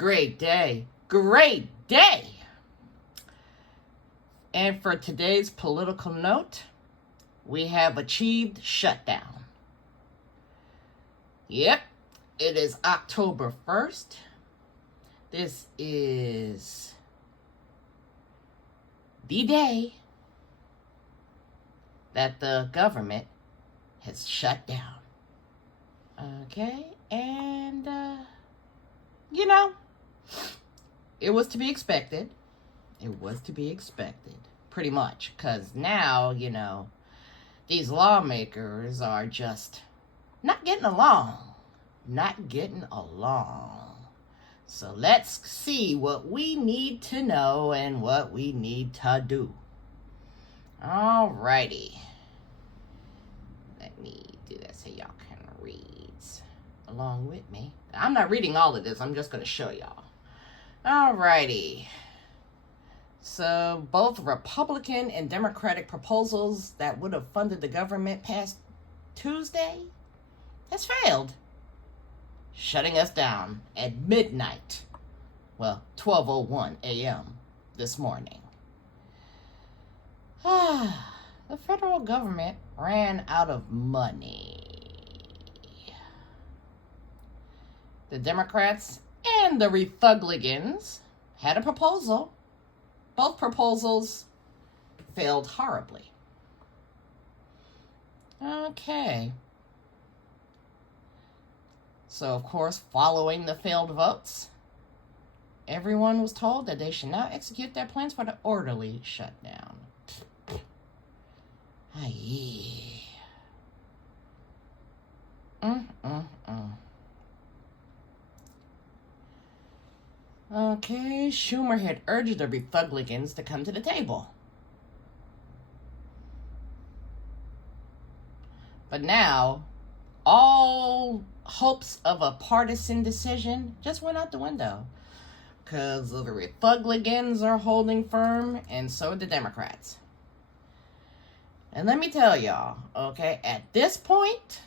Great day. Great day. And for today's political note, we have achieved shutdown. Yep, it is October 1st. This is the day that the government has shut down. Okay, and, it was to be expected. It was to be expected, pretty much, because now, these lawmakers are just not getting along. Not getting along. So let's see what we need to know and what we need to do. Alrighty. Let me do that so y'all can read along with me. I'm not reading all of this. I'm just going to show y'all. Alrighty. So both Republican and Democratic proposals that would have funded the government past Tuesday has failed, shutting us down at midnight. Well, 12:01 a.m. this morning. The federal government ran out of money. The Democrats and the Republicans had a proposal. Both proposals failed horribly. Okay. So, of course, following the failed votes, everyone was told that they should now execute their plans for the orderly shutdown. Aye. Okay, Schumer had urged the Republicans to come to the table. But now, all hopes of a partisan decision just went out the window. Because the Republicans are holding firm, and so are the Democrats. And let me tell y'all, okay, at this point,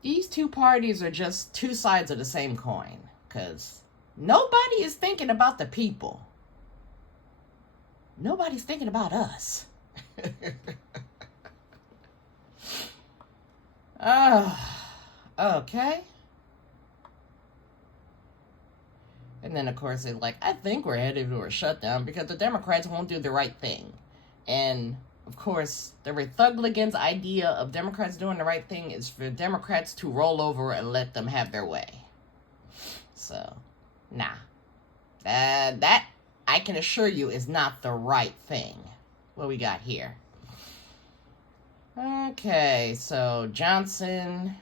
these two parties are just two sides of the same coin, because nobody is thinking about the people. Nobody's thinking about us. Okay. And then, of course, they're like, I think we're headed to a shutdown because the Democrats won't do the right thing. And, of course, the Republicans' idea of Democrats doing the right thing is for Democrats to roll over and let them have their way. So, nah. That, I can assure you, is not the right thing. What we got here? Okay, so Johnson,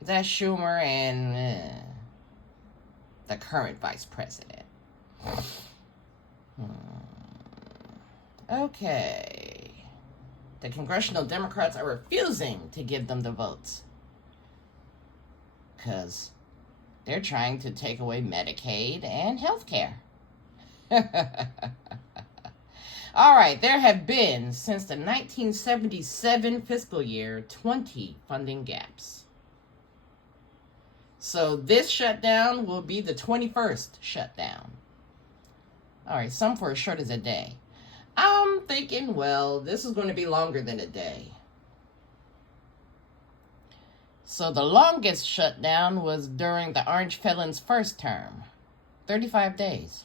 that's Schumer, and the current vice president. Okay. The congressional Democrats are refusing to give them the votes because they're trying to take away Medicaid and health care. All right, there have been, since the 1977 fiscal year, 20 funding gaps. So this shutdown will be the 21st shutdown. All right, some for as short as a day. I'm thinking, well, this is going to be longer than a day. So the longest shutdown was during the Orange felon's first term, 35 days.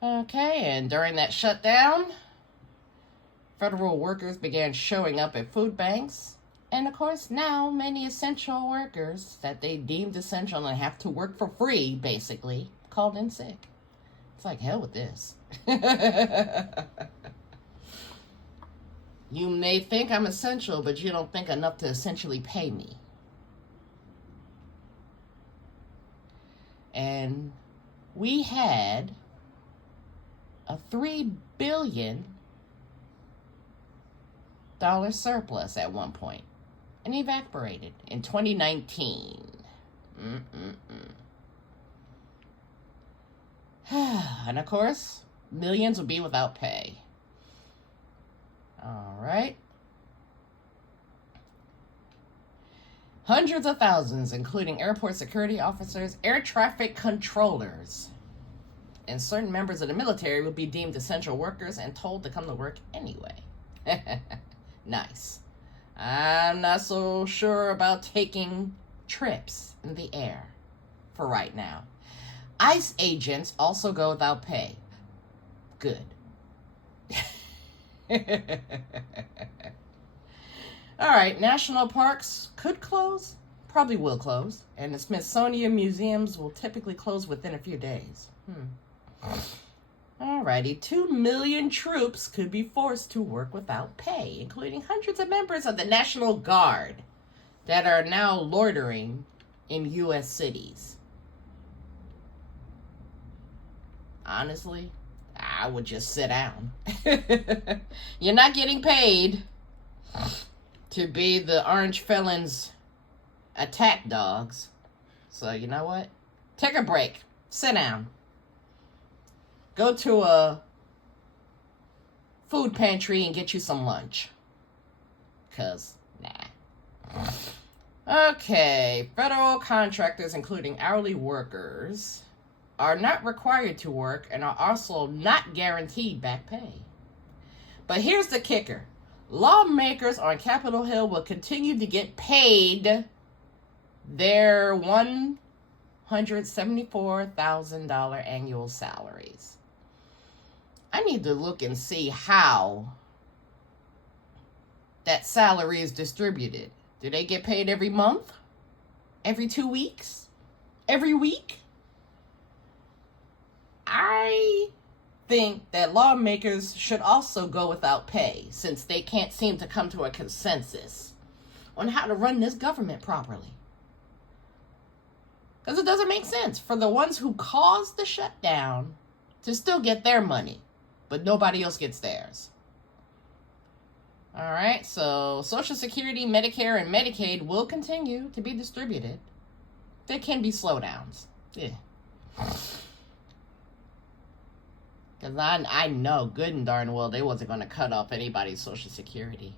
Okay, and during that shutdown, federal workers began showing up at food banks. And, of course, now many essential workers that they deemed essential and have to work for free, basically, called in sick. It's like, hell with this. You may think I'm essential, but you don't think enough to essentially pay me. And we had a $3 billion surplus at one point, and evaporated in 2019. And of course, millions will be without pay. All right. Hundreds of thousands, including airport security officers, air traffic controllers, and certain members of the military, will be deemed essential workers and told to come to work anyway. Nice. I'm not so sure about taking trips in the air for right now. ICE agents also go without pay. Good. All right, national parks could close, probably will close, and the Smithsonian museums will typically close within a few days. All righty, 2 million troops could be forced to work without pay, including hundreds of members of the National Guard that are now loitering in U.S. cities. Honestly, I would just sit down. You're not getting paid to be the orange felons' attack dogs. So you know what? Take a break. Sit down. Go to a food pantry and get you some lunch. 'Cause, nah. Okay. Federal contractors, including hourly workers, are not required to work and are also not guaranteed back pay. But here's the kicker. Lawmakers on Capitol Hill will continue to get paid their $174,000 annual salaries. I need to look and see how that salary is distributed. Do they get paid every month? Every 2 weeks? Every week? I think that lawmakers should also go without pay, since they can't seem to come to a consensus on how to run this government properly. Because it doesn't make sense for the ones who caused the shutdown to still get their money, but nobody else gets theirs. All right, so Social Security, Medicare, and Medicaid will continue to be distributed. There can be slowdowns. Yeah. Because I know good and darn well they wasn't going to cut off anybody's Social Security.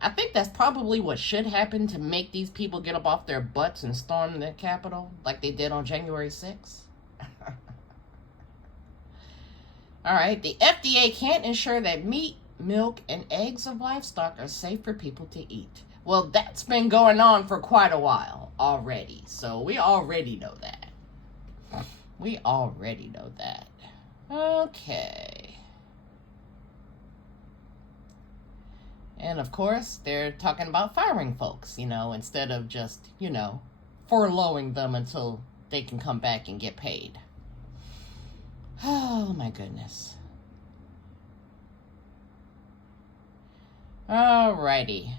I think that's probably what should happen to make these people get up off their butts and storm the Capitol like they did on January 6th. All right, the FDA can't ensure that meat, milk, and eggs of livestock are safe for people to eat. Well, that's been going on for quite a while already. So we already know that. We already know that. Okay. And of course, they're talking about firing folks, instead of just, furloughing them until they can come back and get paid. Oh, my goodness. Alrighty.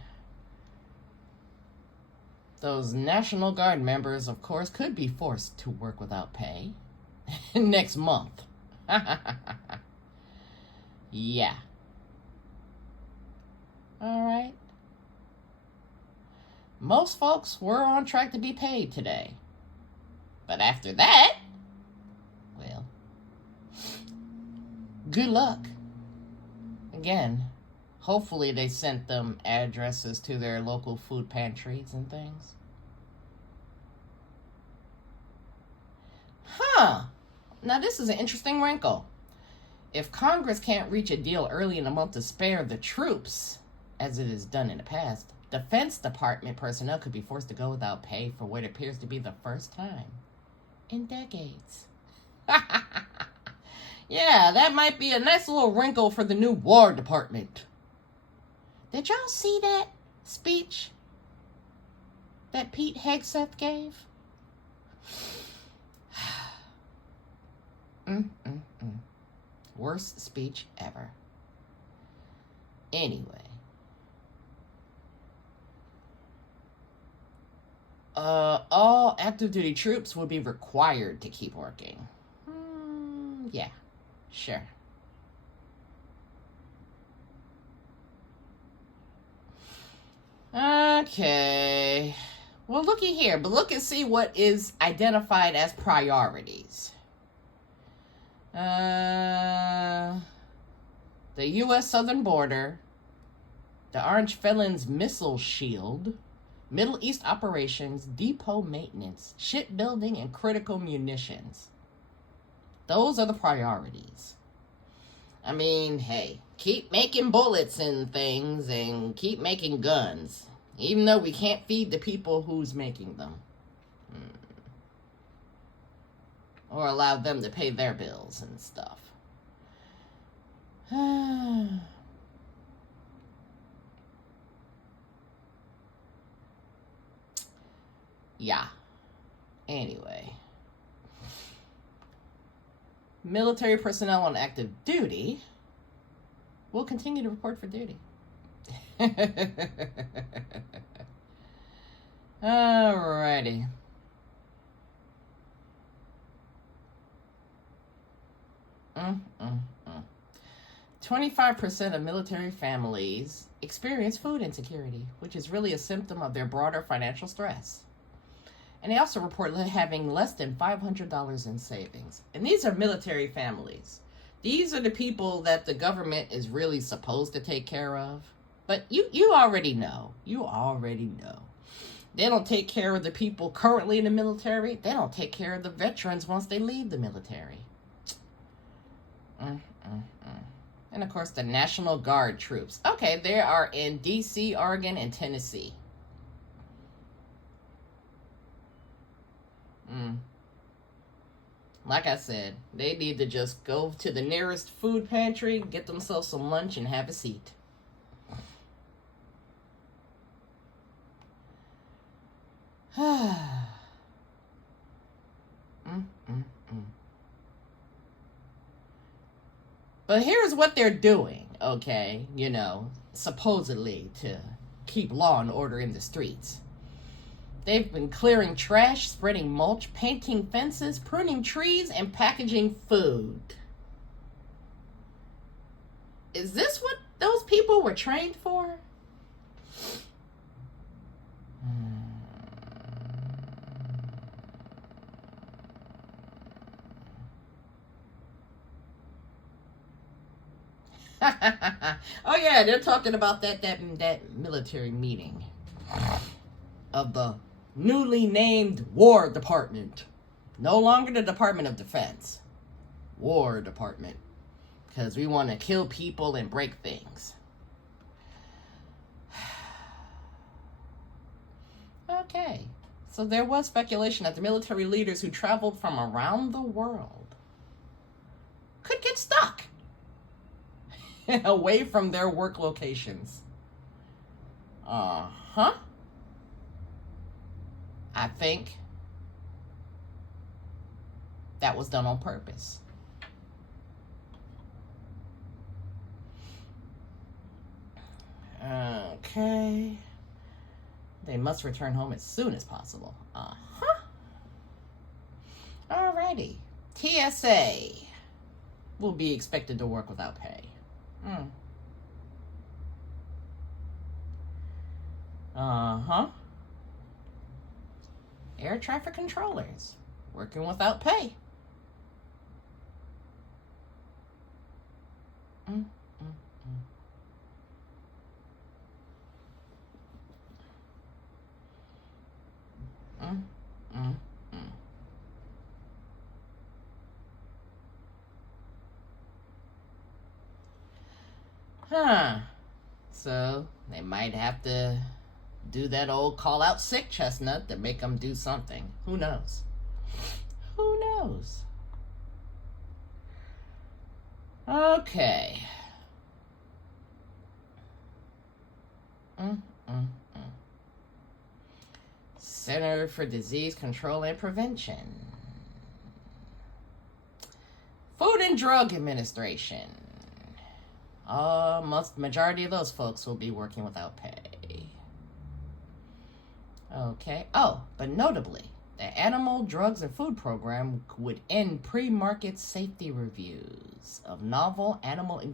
Those National Guard members, of course, could be forced to work without pay next month. Yeah. All right. Most folks were on track to be paid today. But after that, well, good luck. Again, hopefully they sent them addresses to their local food pantries and things. Now this is an interesting wrinkle. If Congress can't reach a deal early in the month to spare the troops, as it has done in the past, Defense Department personnel could be forced to go without pay for what appears to be the first time in decades. Yeah, that might be a nice little wrinkle for the new War Department. Did y'all see that speech that Pete Hegseth gave? Worst speech ever. Anyway. All active duty troops would be required to keep working. Yeah, sure. Okay. Well, looky here, but look and see what is identified as priorities. The U.S. southern border, the Orange Felons Missile Shield, Middle East operations, depot maintenance, shipbuilding, and critical munitions. Those are the priorities. I mean, hey, keep making bullets and things and keep making guns, even though we can't feed the people who's making them. Or allow them to pay their bills and stuff. Yeah. Anyway. Military personnel on active duty will continue to report for duty. Alrighty. 25% of military families experience food insecurity, which is really a symptom of their broader financial stress. And they also report having less than $500 in savings. And these are military families. These are the people that the government is really supposed to take care of. But you already know. You already know. They don't take care of the people currently in the military. They don't take care of the veterans once they leave the military. And of course, the National Guard troops. Okay, they are in D.C., Oregon, and Tennessee. Like I said, they need to just go to the nearest food pantry, get themselves some lunch, and have a seat. But here's what they're doing, okay? You know, supposedly to keep law and order in the streets. They've been clearing trash, spreading mulch, painting fences, pruning trees, and packaging food. Is this what those people were trained for? Oh yeah, they're talking about that military meeting of the newly named War Department. No longer the Department of Defense. War Department. Because we want to kill people and break things. Okay. So there was speculation that the military leaders who traveled from around the world could get stuck away from their work locations. I think that was done on purpose. Okay. They must return home as soon as possible. Alrighty. TSA will be expected to work without pay. Air traffic controllers working without pay. So they might have to do that old call out sick chestnut to make them do something. Who knows? Who knows? Okay. Center for Disease Control and Prevention. Food and Drug Administration. Majority of those folks will be working without pay. Okay. Oh, but notably, the Animal Drugs and Food Program would end pre-market safety reviews of novel animal food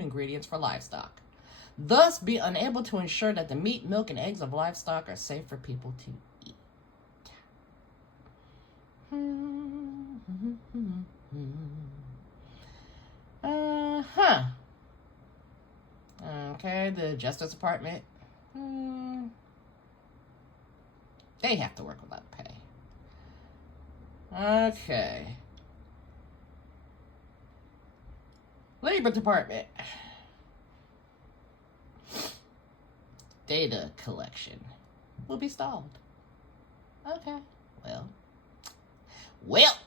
ingredients for livestock, thus be unable to ensure that the meat, milk, and eggs of livestock are safe for people to eat. Okay, the Justice Department They have to work without pay. Okay. Labor Department. Data collection will be stalled. Okay. Well.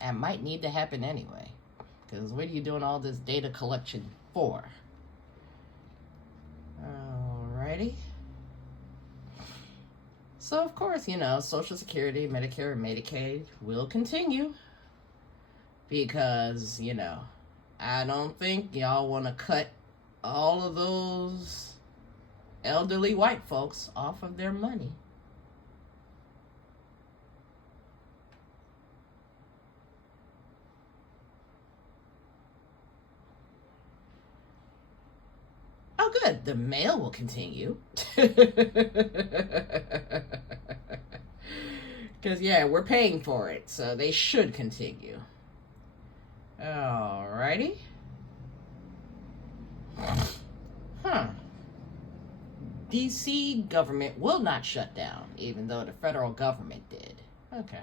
That might need to happen anyway. Because what are you doing all this data collection for? Alrighty. So, of course, Social Security, Medicare, and Medicaid will continue. Because, I don't think y'all want to cut all of those elderly white folks off of their money. Oh, good. The mail will continue. Because, yeah, we're paying for it, so they should continue. Alrighty. DC government will not shut down, even though the federal government did. Okay.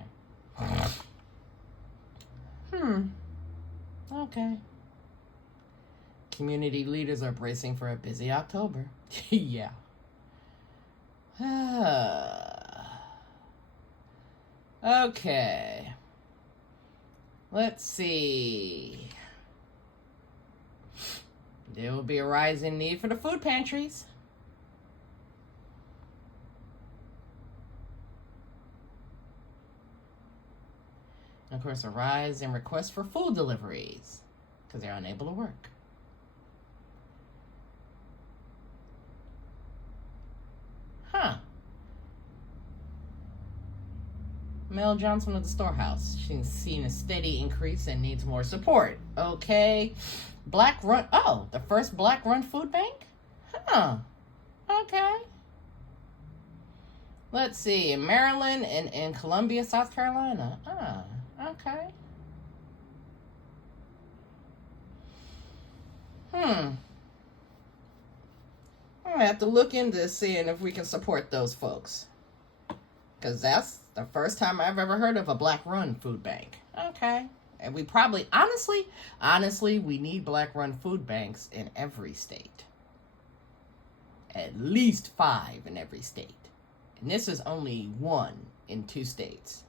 Okay. Community leaders are bracing for a busy October. Yeah. Okay. Let's see. There will be a rising need for the food pantries. And of course, a rise in requests for food deliveries because they're unable to work. Mel Johnson of the storehouse. She's seen a steady increase and needs more support. Okay. The first black run food bank? Okay. Let's see. In Maryland and in Columbia, South Carolina. Okay. I'm gonna have to look into seeing if we can support those folks. Because that's the first time I've ever heard of a black run food bank. Okay. And we probably, honestly, we need black run food banks in every state. At least 5 in every state. And this is only 1 in 2 states.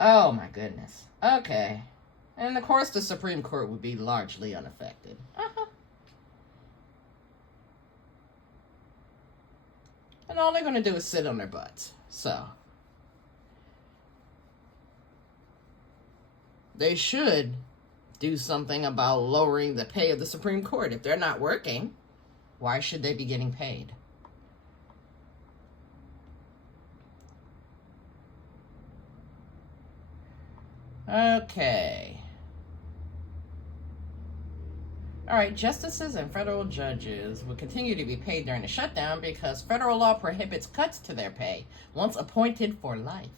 Oh my goodness. Okay. And of course the Supreme Court would be largely unaffected. And all they're going to do is sit on their butts. So, they should do something about lowering the pay of the Supreme Court. If they're not working, why should they be getting paid? Okay. All right, justices and federal judges will continue to be paid during the shutdown because federal law prohibits cuts to their pay once appointed for life.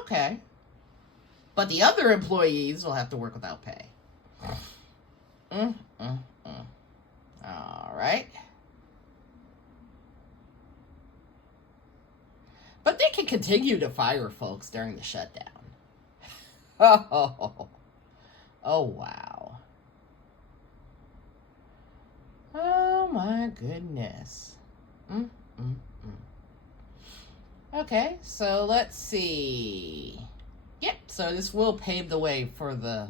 Okay. But the other employees will have to work without pay. All right. But they can continue to fire folks during the shutdown. Oh, wow. Oh my goodness. Okay, so let's see. Yep, so this will pave the way for the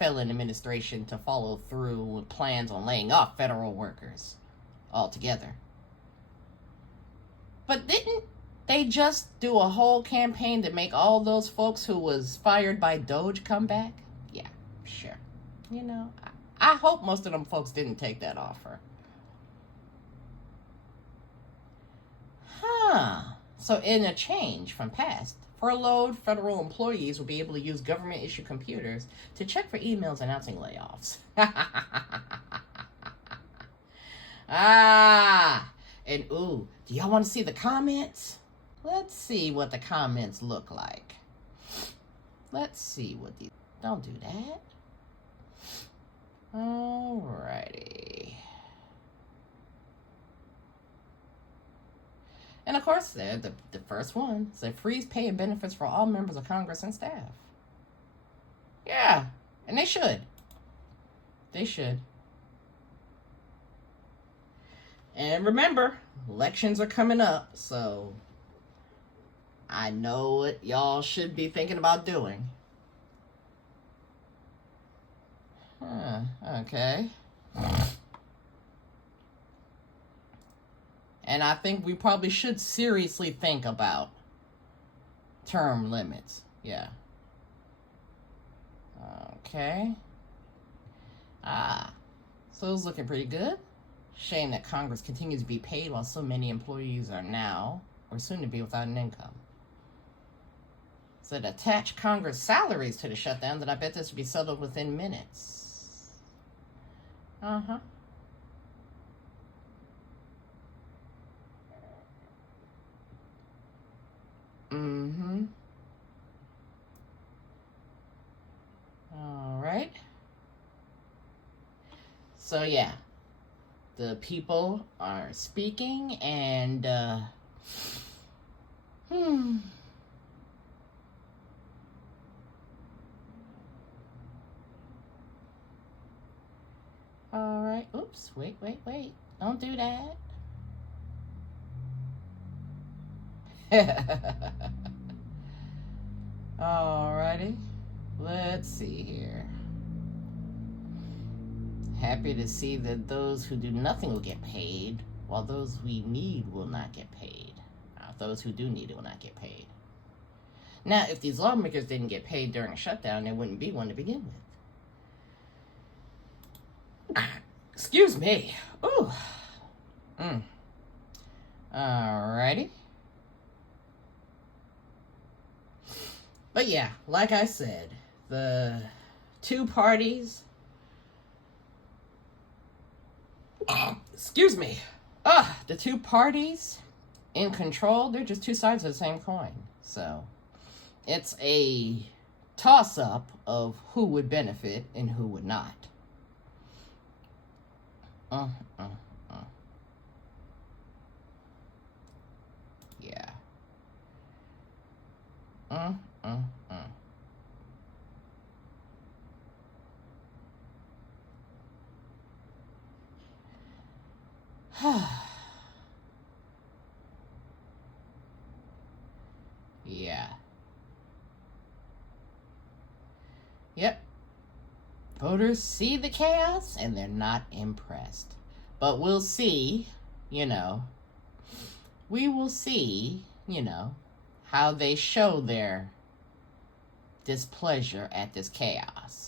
Felon administration to follow through with plans on laying off federal workers altogether. But didn't they just do a whole campaign to make all those folks who was fired by Doge come back? Yeah, sure. I hope most of them folks didn't take that offer. So in a change from past, furloughed federal employees will be able to use government-issued computers to check for emails announcing layoffs. And do y'all want to see the comments? Let's see what the comments look like. Let's see what these... Don't do that. Alrighty. And of course, the first one said freeze pay and benefits for all members of Congress and staff. Yeah, and they should. They should. And remember, elections are coming up, so I know what y'all should be thinking about doing. Okay. And I think we probably should seriously think about term limits. Yeah. Okay. So it's looking pretty good. Shame that Congress continues to be paid while so many employees are now or soon to be without an income. Said attach Congress salaries to the shutdown, then I bet this would be settled within minutes. Uh-huh. Mm-hmm. All right. So, yeah. The people are speaking and, All right. Oops. Wait. Don't do that. Alrighty. Let's see here. Happy to see that those who do nothing will get paid, while those we need will not get paid. Those who do need it will not get paid. Now, if these lawmakers didn't get paid during a shutdown, there wouldn't be one to begin with. Excuse me. Ooh. Alrighty. But yeah, like I said, the two parties. Excuse me. The two parties in control, they're just two sides of the same coin. So it's a toss-up of who would benefit and who would not. Yeah. Yeah. Yep. Voters see the chaos and they're not impressed. But we'll see, we will see, how they show their displeasure at this chaos.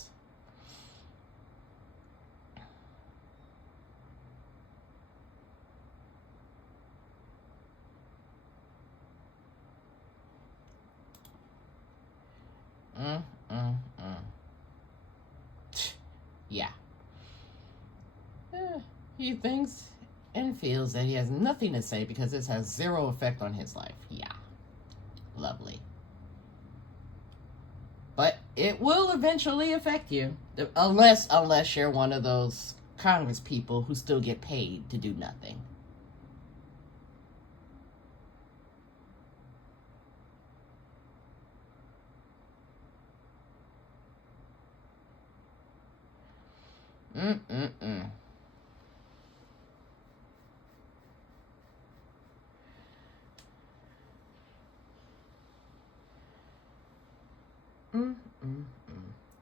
Yeah. He thinks and feels that he has nothing to say because this has zero effect on his life. Yeah. Lovely. But it will eventually affect you. Unless you're one of those Congress people who still get paid to do nothing.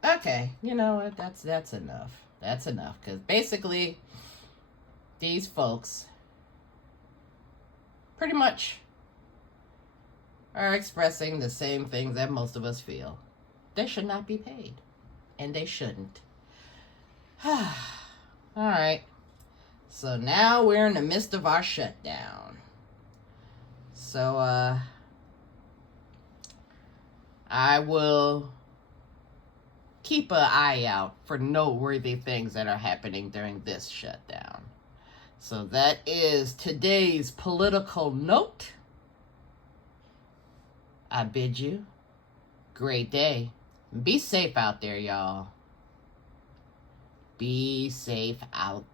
Okay, you know what? That's enough. That's enough, because basically these folks pretty much are expressing the same things that most of us feel. They should not be paid, and they shouldn't. All right. So now we're in the midst of our shutdown. So, I will keep an eye out for noteworthy things that are happening during this shutdown. So that is today's political note. I bid you great day. Be safe out there, y'all. Be safe out